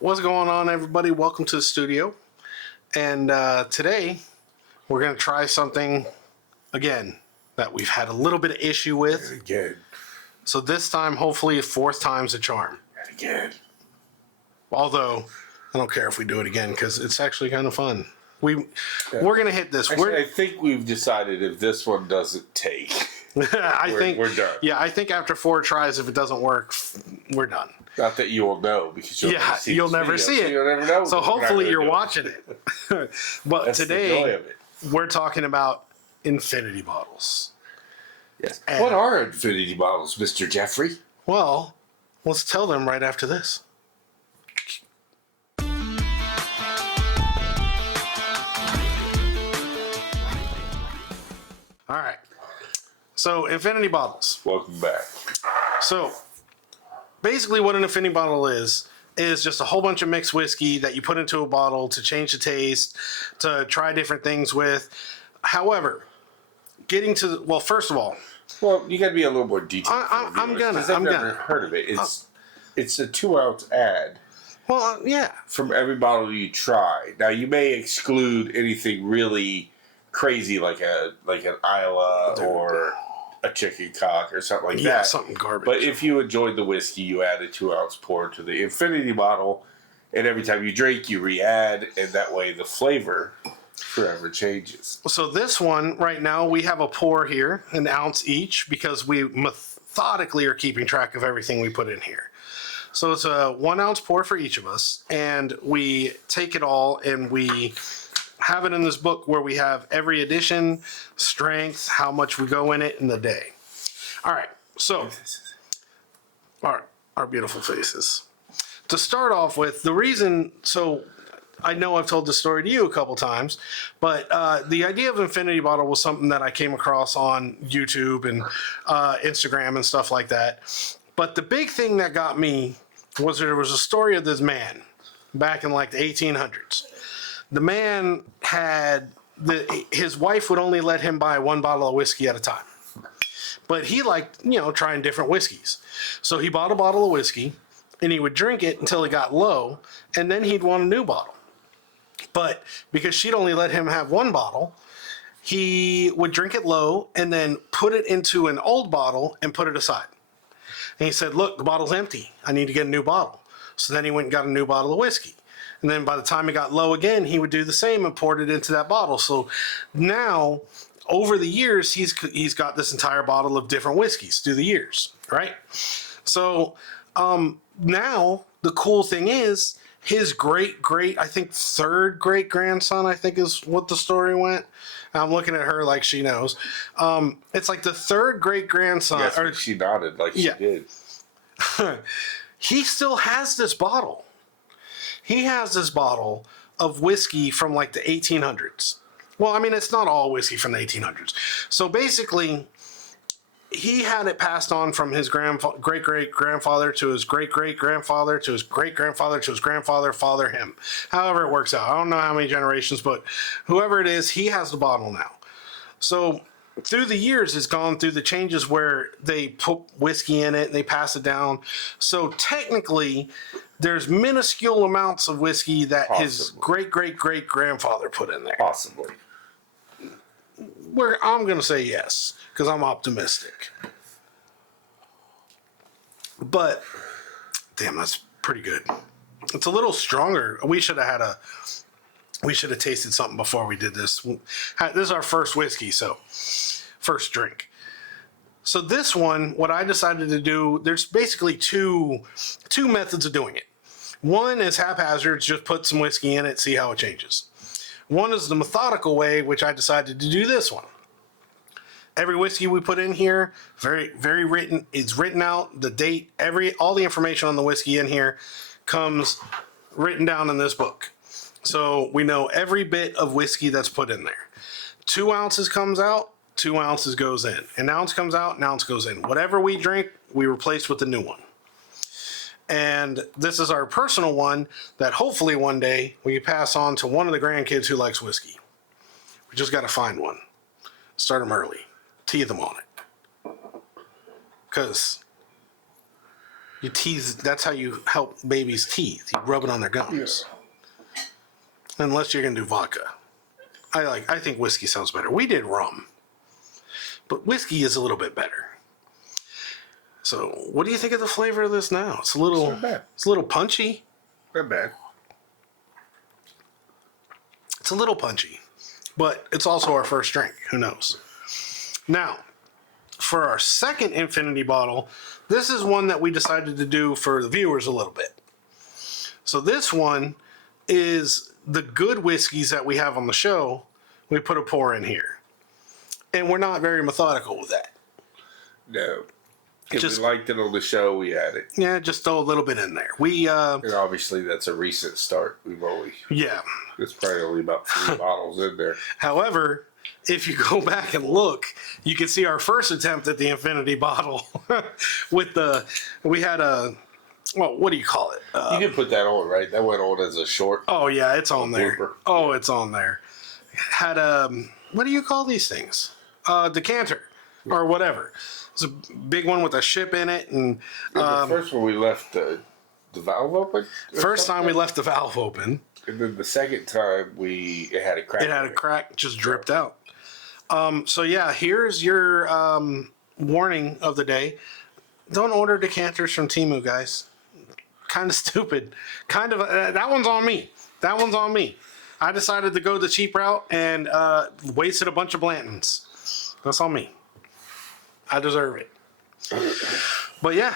What's going on, everybody? Welcome to the studio. And today we're going to try something again that we've had a little bit of issue with. Again. So this time, hopefully, fourth time's a charm. Again. Although I don't care if we do it again because it's actually kind of fun. We're going to hit this. Actually, I think we've decided if this one doesn't take, we're done. Yeah, I think after 4 tries, if it doesn't work, we're done. Not that you will know because you'll never see it. So you'll never know. So hopefully you're watching it. But That's today the joy of it. we're talking about infinity bottles. Yes. What are infinity bottles, Mr. Jeffrey? Well, let's tell them right after this. All right. So, infinity bottles. Welcome back. So, basically what an infinity bottle is just a whole bunch of mixed whiskey that you put into a bottle to change the taste, to try different things with. However, getting to well, first of all, you got to be a little more detailed. I'm gonna. I've never heard of it. It's a 2-ounce ad. Well, yeah. From every bottle you try. Now you may exclude anything really crazy like an Isla or a chicken cock or something like that. Yeah, something garbage. But if you enjoyed the whiskey, you add a 2-ounce pour to the infinity bottle, and every time you drink, you re-add, and that way the flavor forever changes. So this one, right now, we have a pour here, an ounce each, because we methodically are keeping track of everything we put in here. So it's a 1 ounce pour for each of us, and we take it all and we have it in this book where we have every addition, strength, how much we go in it in the day. All right, so our beautiful faces. To start off with, the reason, so I know I've told this story to you a couple times, but the idea of infinity bottle was something that I came across on YouTube and Instagram and stuff like that. But the big thing that got me was there was a story of this man back in like the 1800s. The man had his wife would only let him buy 1 bottle of whiskey at a time, but he liked trying different whiskeys. So he bought a bottle of whiskey and he would drink it until it got low, and then he'd want a new bottle. But because she'd only let him have 1 bottle, he would drink it low and then put it into an old bottle and put it aside. And he said, "Look, the bottle's empty. I need to get a new bottle." So then he went and got a new bottle of whiskey. And then by the time it got low again, he would do the same and poured it into that bottle. So now, over the years, he's got this entire bottle of different whiskeys through the years, right? So now the cool thing is his I think 3rd great grandson, I think is what the story went. I'm looking at her like she knows. It's like the 3rd great grandson. Yes, or she nodded like she did. He still has this bottle. He has this bottle of whiskey from like the 1800s. Well, I mean, it's not all whiskey from the 1800s. So basically, he had it passed on from his great-great-grandfather to his great-great-grandfather to his great-grandfather to his grandfather, father him. However it works out. I don't know how many generations, but whoever it is, he has the bottle now. So through the years, it's gone through the changes where they put whiskey in it and they pass it down. So technically, there's minuscule amounts of whiskey that his great-great-great-grandfather put in there. Possibly. I'm going to say yes, because I'm optimistic. But, damn, that's pretty good. It's a little stronger. We should have tasted something before we did this. This is our first whiskey, so first drink. So this one, what I decided to do, there's basically two methods of doing it. One is haphazard, just put some whiskey in it, see how it changes. One is the methodical way, which I decided to do this one. Every whiskey we put in here, very written, it's written out, the date, all the information on the whiskey in here comes written down in this book. So we know every bit of whiskey that's put in there. 2 ounces comes out, 2 ounces goes in. An ounce comes out, an ounce goes in. Whatever we drink, we replace with a new one. And this is our personal one that hopefully one day we pass on to one of the grandkids who likes whiskey. We just got to find one. Start them early. Tee them on it. Because You tease. That's how you help babies' teeth. You rub it on their gums. Unless you're gonna do vodka. I think whiskey sounds better. We did rum, but whiskey is a little bit better. So, what do you think of the flavor of this now? It's a little. Not bad. It's a little punchy. Not bad. It's a little punchy, but it's also our first drink. Who knows? Now, for our second infinity bottle, this is one that we decided to do for the viewers a little bit. So this one is the good whiskeys that we have on the show. We put a pour in here. And we're not very methodical with that. No. If Just- we liked it on the show, we had it. Yeah, just throw a little bit in there. We, And obviously, that's a recent start. yeah. There's probably only about 3 bottles in there. However, if you go back and look, you can see our first attempt at the infinity bottle with we had a, well, what do you call it? You can put that on, right? That went on as a short. Oh yeah, it's on there. Blooper. Oh, it's on there. Had a, what do you call these things? Decanter or whatever. It's a big one with a ship in it, and The first one we left the valve open. first time we left the valve open, And then the second time it had a crack. it had a crack, just dripped out. So yeah, here's your warning of the day. Don't order decanters from Temu, guys. Kind of stupid. Kind of, that one's on me. That one's on me. I decided to go the cheap route and wasted a bunch of Blantons. That's on me. I deserve it. But yeah,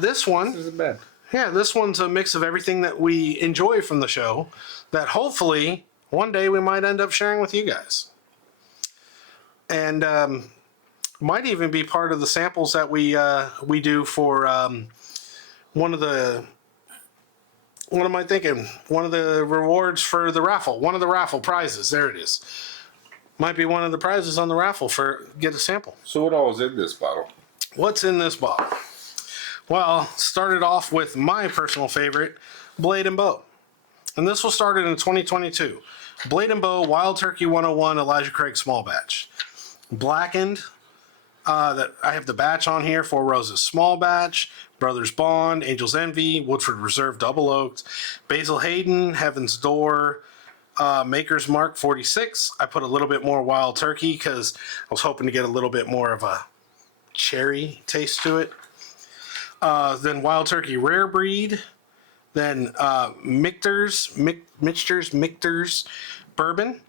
this one, Isn't bad. yeah, this one's a mix of everything that we enjoy from the show that hopefully one day we might end up sharing with you guys. And might even be part of the samples that we do for one of the, what am I thinking? One of the rewards for the raffle. One of the raffle prizes. There it is. Might be one of the prizes on the raffle for get a sample. So what all is in this bottle? What's in this bottle? Well, started off with my personal favorite, Blade and Bow. And this was started in 2022. Blade and Bow Wild Turkey 101 Elijah Craig Small Batch. Blackened. That I have the batch on here. Four Roses Small Batch. Brothers Bond. Angel's Envy. Woodford Reserve Double Oaked. Basil Hayden. Heaven's Door. Maker's Mark 46. I put a little bit more Wild Turkey because I was hoping to get a little bit more of a cherry taste to it. Then Wild Turkey Rare Breed. Then Michter's Bourbon.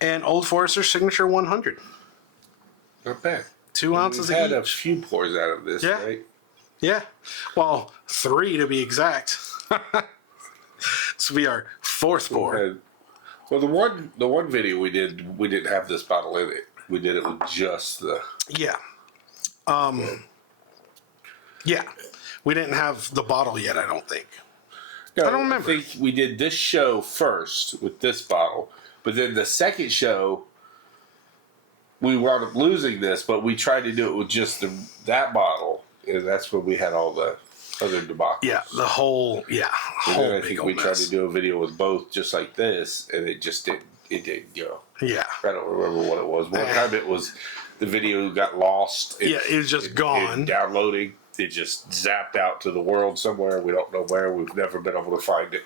And Old Forester Signature 100. Not bad. 2 ounces We've had of a each. few pours out of this, Yeah. right? Yeah. Well, 3 to be exact. This will be our 4th pour. And, well, the one video we didn't have this bottle in it. We did it with just the. Yeah. Yeah. We didn't have the bottle yet, I don't think. No, I don't remember. I think we did this show first with this bottle, but then the second show we wound up losing this, but we tried to do it with just that bottle, and that's when we had all the other debacles. Yeah, the whole, And whole then I big think old we tried mess. to do a video with both just like this, and it just didn't. It didn't go. Yeah. I don't remember what it was. One time it was the video got lost. Yeah, it was just gone. Downloading. It just zapped out to the world somewhere. We don't know where. We've never been able to find it.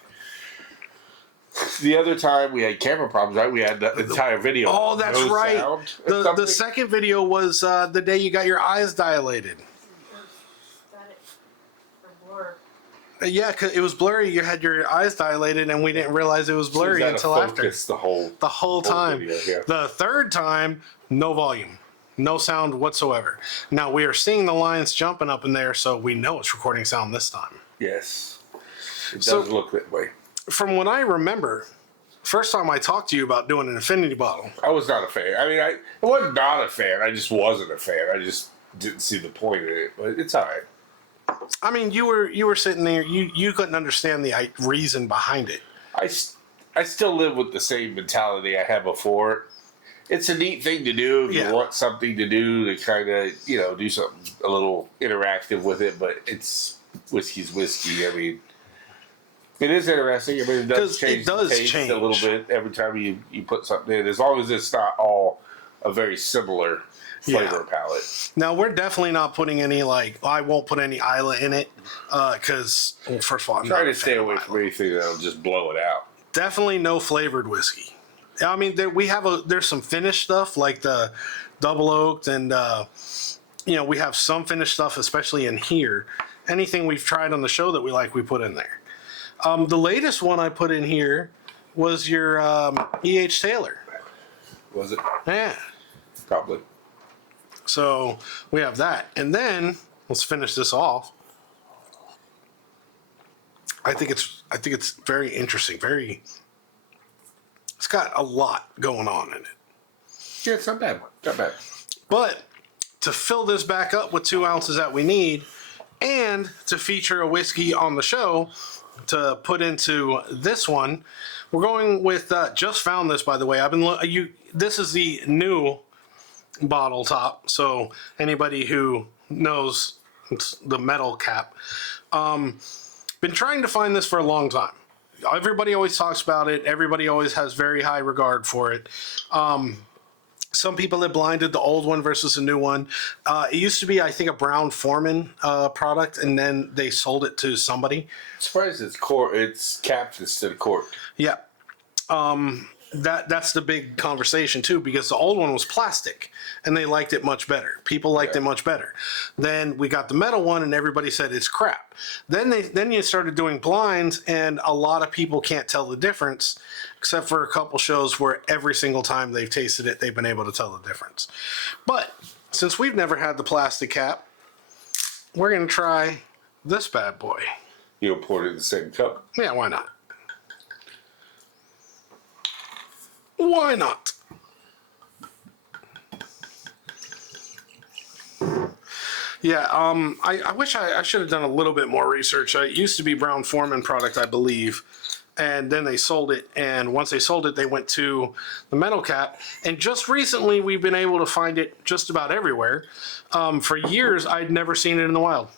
The other time we had camera problems, right? We had the entire video. Oh, that's no right. sound or The something. second video was the day you got your eyes dilated. Yeah, 'cause it was blurry. You had your eyes dilated, and we didn't realize it was She was blurry out of until after. focus the whole time. video, yeah. The third time, no volume, no sound whatsoever. Now we are seeing the lines jumping up in there, so we know it's recording sound this time. Yes, it So- does look that way. From what I remember, first time I talked to you about doing an infinity bottle. I was not a fan. I mean, I wasn't not a fan. I just wasn't a fan. I just didn't see the point in it. But it's all right. I mean, you were sitting there. You couldn't understand the reason behind it. I still live with the same mentality I had before. It's a neat thing to do if Yeah. you want something to do to kind of, do something a little interactive with it, but it's whiskey's whiskey. I mean, it is interesting. I mean, it does 'Cause change it does the taste change. a little bit every time you put something in, as long as it's not all a very similar flavor palette. Now, we're definitely not putting any, like, I won't put any Isla in it, because, well, first of all, I'm Try not to a stay fan of away Isla. from anything that'll just blow it out. Definitely no flavored whiskey. I mean, there's some finished stuff, like the double oaked, and, we have some finished stuff, especially in here. Anything we've tried on the show that we like, we put in there. The latest one I put in here was your E.H. Taylor. Was it? Yeah. Probably. So we have that. And then let's finish this off. I think it's very interesting. It's got a lot going on in it. Yeah, it's not bad. Not bad. But to fill this back up with 2 ounces that we need, and to feature a whiskey on the show to put into this one, we're going with just found this, by the way. This is the new bottle top, so anybody who knows, it's the metal cap. Been trying to find this for a long time. Everybody always talks about it. Everybody always has very high regard for it. Some people have blinded the old one versus the new one. It used to be, I think, a Brown Forman product, and then they sold it to somebody. I'm surprised it's capped instead of corked. Yeah. That's the big conversation too, because the old one was plastic and they liked it much better. People liked it much better. Then we got the metal one and everybody said it's crap. Then you started doing blinds and a lot of people can't tell the difference, except for a couple shows where every single time they've tasted it, they've been able to tell the difference. But since we've never had the plastic cap, we're going to try this bad boy. You'll pour it in the same cup. Yeah, why not? Why not? Yeah, I wish I should have done a little bit more research. It used to be Brown Forman product, I believe, and then they sold it. And once they sold it, they went to the metal cap. And just recently, we've been able to find it just about everywhere. For years, I'd never seen it in the wild.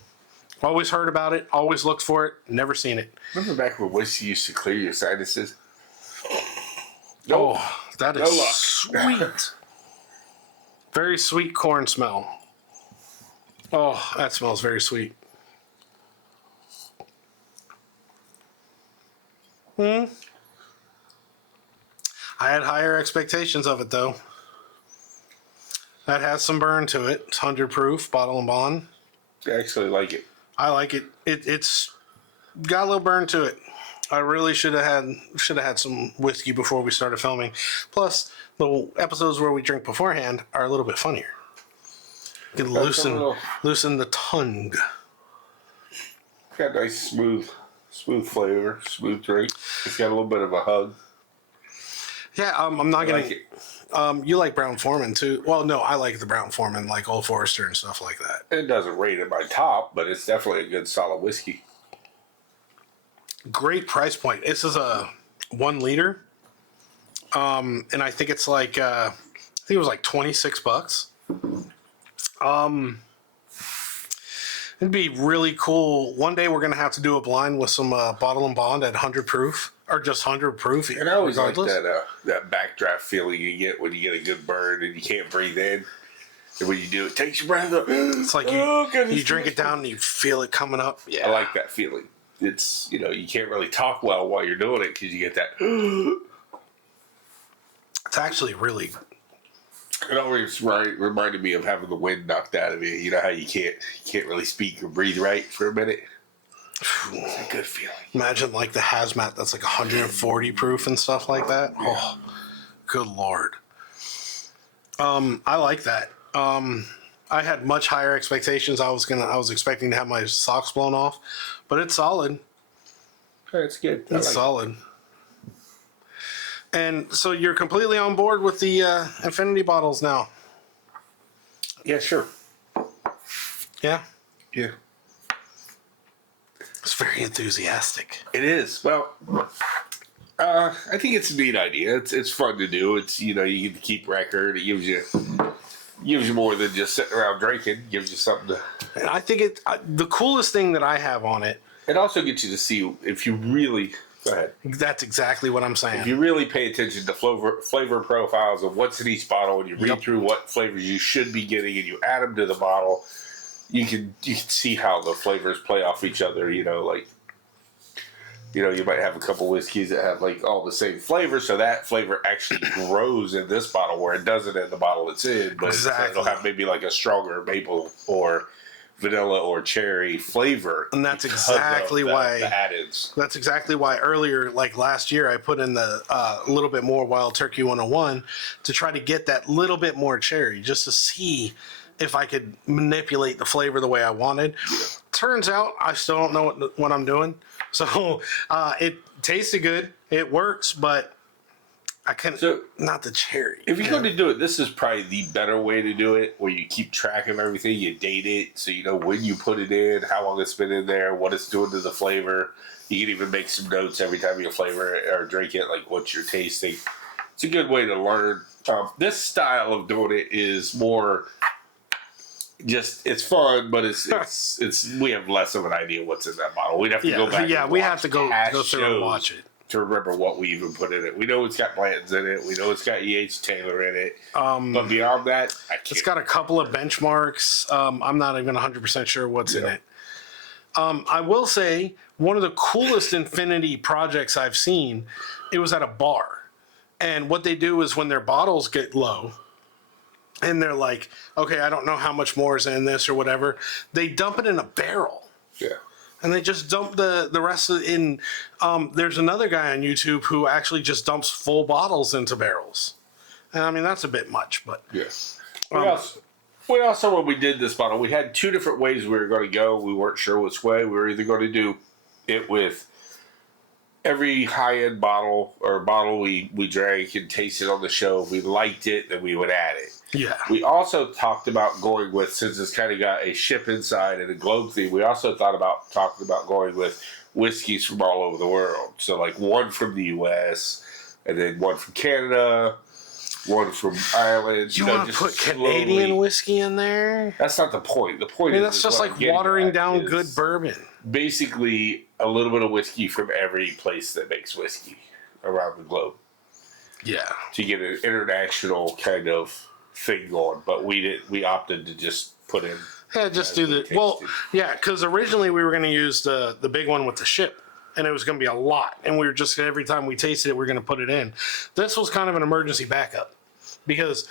Always heard about it, always looked for it, never seen it. Remember back when whiskey used to clear your sinuses? Oh, that is luck. sweet. Very sweet corn smell. Oh, that smells very sweet. I had higher expectations of it, though. That has some burn to it. It's 100 proof, bottle and bond. I actually like it. I like it. It's got a little burn to it. I really should have had some whiskey before we started filming. Plus, the episodes where we drink beforehand are a little bit funnier. You can loosen the tongue. Got a nice smooth flavor, smooth drink. It's got a little bit of a hug. Yeah, I'm not gonna. Like it. You like Brown Forman too? Well, no, I like the Brown Forman, like Old Forester and stuff like that. It doesn't rate at my top, but it's definitely a good solid whiskey. Great price point. This is a 1 liter, and I think it's like I think it was like $26. It'd be really cool. One day we're gonna have to do a blind with some bottle and bond at 100 proof, or just 100 proof. And I always like that backdraft feeling you get when you get a good burn and you can't breathe in. And when you do, it takes your breath up. It's like you drink it down and you feel it coming up. Yeah, I like that feeling. It's, you can't really talk well while you're doing it because you get that. It's actually really. It always reminded me of having the wind knocked out of you. You know how you can't really speak or breathe right for a minute. It's a good feeling. Imagine like the hazmat that's like 140 proof and stuff like that. Yeah. Oh, good lord. I like that. I had much higher expectations. I was expecting to have my socks blown off, but it's solid. It's good. It's solid. And so you're completely on board with the Infinity bottles now? Yeah, sure. Yeah? Yeah. It's very enthusiastic. It is. Well, I think it's a neat idea. It's fun to do. It's you get to keep record. It gives you more than just sitting around drinking. It gives you something to. And I think the coolest thing that I have on it. It also gets you to see if you really Go ahead. That's exactly what I'm saying. If you really pay attention to flavor profiles of what's in each bottle, and you read through what flavors you should be getting, and you add them to the bottle, you can see how the flavors play off each other. You might have a couple whiskeys that have like all the same flavor, so that flavor actually grows in this bottle where it doesn't in the bottle it's in, but it'll have maybe like a stronger maple or vanilla or cherry flavor. And that's exactly why the add-ins. That's exactly why earlier, like last year, I put in the little bit more Wild Turkey 101 to try to get that little bit more cherry, just to see if I could manipulate the flavor the way I wanted. Yeah. Turns out I still don't know what I'm doing. So it tasted good. It works, but I couldn't. So, not the cherry. If you're going to do it, this is probably the better way to do it, where you keep track of everything. You date it, so you know when you put it in, how long it's been in there, what it's doing to the flavor. You can even make some notes every time you flavor it or drink it, like what you're tasting. It's a good way to learn. This style of doing it is more just, it's fun, but it's we have less of an idea what's in that bottle. We'd have to go back. Yeah, we have to go through and watch it to remember what we even put in it. We know it's got Blanton's in it. We know it's got E.H. Taylor in it. But beyond that, it's got a couple of benchmarks. I'm not even 100% sure what's in it. I will say, one of the coolest Infinity projects I've seen, it was at a bar. And what they do is when their bottles get low, and they're like, okay, I don't know how much more is in this or whatever, they dump it in a barrel. Yeah. And they just dump the rest of it in. There's another guy on YouTube who actually just dumps full bottles into barrels. And I mean, that's a bit much, but. Yes. We also, when we did this bottle, we had two different ways we were going to go. We weren't sure which way. We were either going to do it with every high-end bottle or bottle we drank and tasted on the show. If we liked it, then we would add it. Yeah. We also talked about going with, since it's kind of got a ship inside and a globe theme, we also talking about going with whiskeys from all over the world. So like one from the U.S. and then one from Canada, one from Ireland. You want to put Canadian whiskey in there? That's not the point. The point is that's just like watering down good bourbon. Basically, a little bit of whiskey from every place that makes whiskey around the globe. Yeah. To get an international kind of thing going, but we opted to just put in. Yeah, just do the because originally we were going to use the big one with the ship, and it was going to be a lot, and we were just every time we tasted it, we are going to put it in. This was kind of an emergency backup because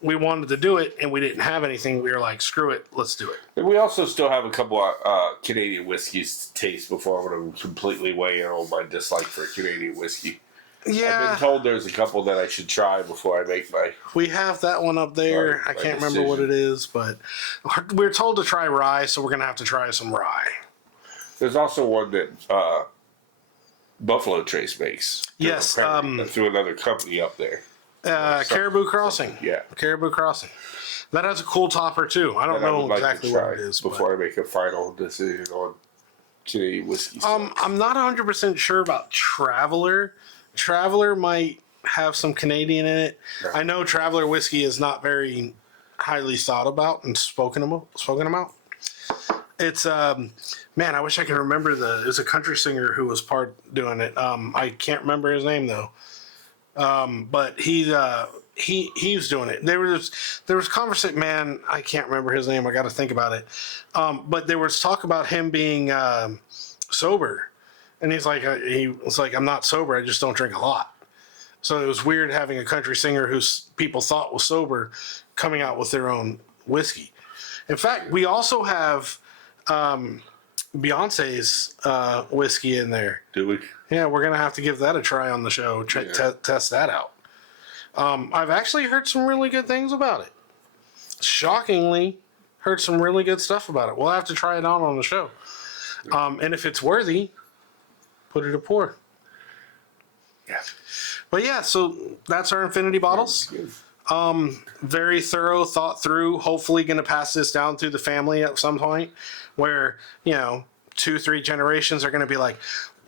we wanted to do it and we didn't have anything. We were like, screw it, let's do it. And we also still have a couple of Canadian whiskeys to taste before I'm going to completely weigh in on my dislike for Canadian whiskey. Yeah. I've been told there's a couple that I should try before I make my... We have that one up there. I can't remember what it is, but we're told to try rye, so we're going to have to try some rye. There's also one that Buffalo Trace makes. Yes. Through another company up there. Caribou Crossing. Yeah. Caribou Crossing. That has a cool topper, too. I don't know exactly what it is. Before I make a final decision on Canadian whiskey. I'm not 100% sure about Traveler. Traveler might have some Canadian in it. No. I know Traveler whiskey is not very highly thought about and spoken about. It's man, I wish I could remember it was a country singer who was doing it. I can't remember his name though. But he was doing it. There was conversation. Man, I can't remember his name. I got to think about it. But there was talk about him being sober. And he was like, I'm not sober. I just don't drink a lot. So it was weird having a country singer who people thought was sober coming out with their own whiskey. In fact, we also have Beyonce's whiskey in there. Do we? Yeah, we're going to have to give that a try on the show. Test that out. I've actually heard some really good things about it. Shockingly, heard some really good stuff about it. We'll have to try it out on the show. And if it's worthy, put it a pour. Yeah. But yeah, so that's our Infinity bottles. Very thorough, thought through. Hopefully going to pass this down through the family at some point where, 2-3 generations are going to be like,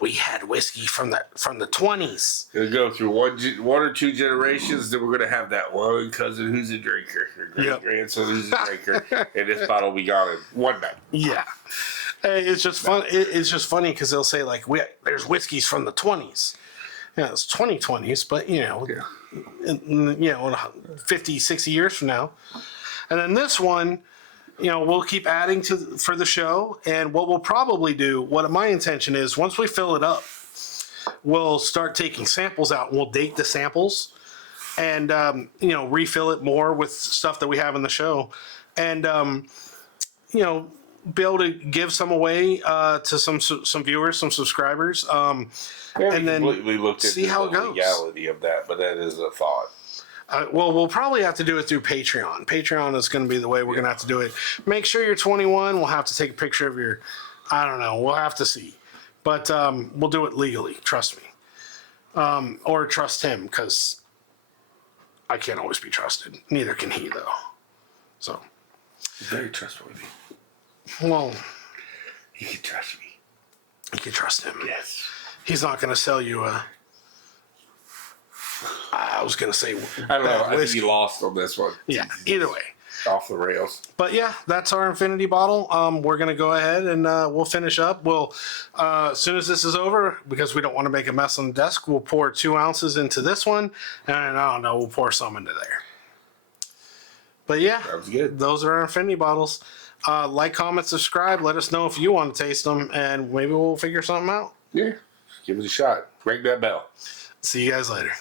we had whiskey from the 20s. It'll go through one or two generations, then we're going to have that one cousin who's a drinker, or grandson who's a drinker, and this bottle will be gone in one night. Yeah. It's just fun. It's just funny because they'll say like, there's whiskeys from the 20s. Yeah, it's 2020s, but in 50, 60 years from now. And then this one, we'll keep adding for the show. And what we'll probably do, what my intention is, once we fill it up, we'll start taking samples out and we'll date the samples and, refill it more with stuff that we have in the show. And, be able to give some away to some viewers, some subscribers, and then we looked at see how it goes. Legality of that, but that is a thought. Well, we'll probably have to do it through Patreon. Patreon is going to be the way we're going to have to do it. Make sure you're 21. We'll have to take a picture of your, I don't know. We'll have to see. But we'll do it legally. Trust me. Or trust him, because I can't always be trusted. Neither can he, though. So. Very trustworthy. Well. You can trust me. You can trust him. Yes. He's not going to sell you a. I was going to say. I don't know. I think whiskey. you lost on this one. Yeah. Either way. Off the rails. But yeah, that's our infinity bottle. We're going to go ahead and we'll finish up. We'll, as soon as this is over, because we don't want to make a mess on the desk, we'll pour 2 ounces into this one. And I don't know, we'll pour some into there. But yeah, That was good. Those are our infinity bottles. Like, comment, subscribe. Let us know if you want to taste them, and maybe we'll figure something out. Yeah. Give it a shot. Ring that bell. See you guys later.